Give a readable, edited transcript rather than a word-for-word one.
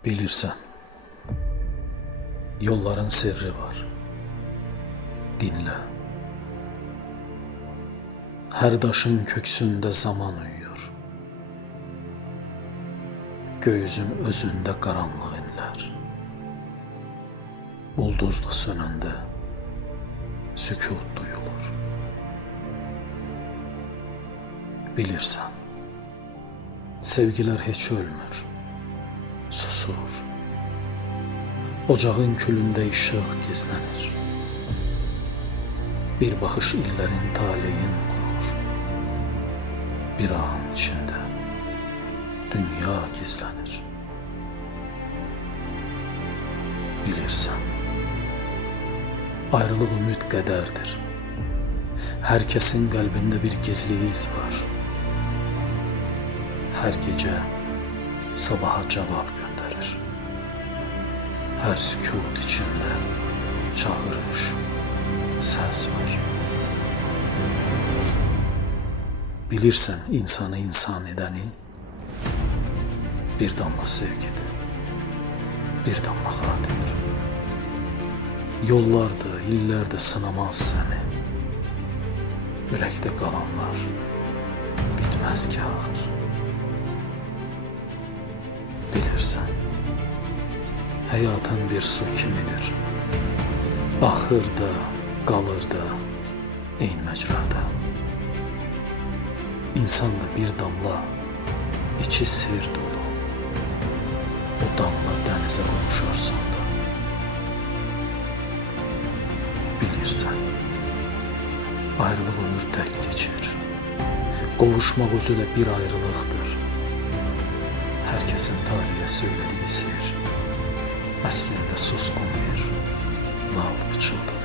Bilirsən, yolların sirri var. Dinlə. Hər daşın köksündə zaman uyuyor. Göyüzün özündə qaranlıq inlər. Ulduz da sönəndə sükut duyulur. Bilirsən, sevgilər heç ölmür, susur. Ocağın külündə işıq gizlənir. Bir baxış illərin taleyin qurur. Bir ahın içində dünya gizlənir. Bilirsən, ayrılıq ümid qədərdir. Hər kəsin qəlbində bir gizli iz var. Hər gecə sabaha cavab göndərir. Hər sükut içində çağırış, səs var. Bilirsən, insanı insan edəni bir damla sevgidir, bir damla xatir. Yollarda, illərdə sınamaz səni. Ürəkdə qalanlar bitməz ki axır. Bilirsən, həyatın bir su kimidir. Axır da, qalır da, eyni məcrada. İnsan da bir damla, içi sir dolu. O damla dənizə qovuşarsan da. Bilirsən, ayrılıq ömür tək keçir. Qovuşmaq özü də bir ayrılıqdır. Hər kəsin taliyə söylədiyi sir, əslində susqun bir lal pıçıldır.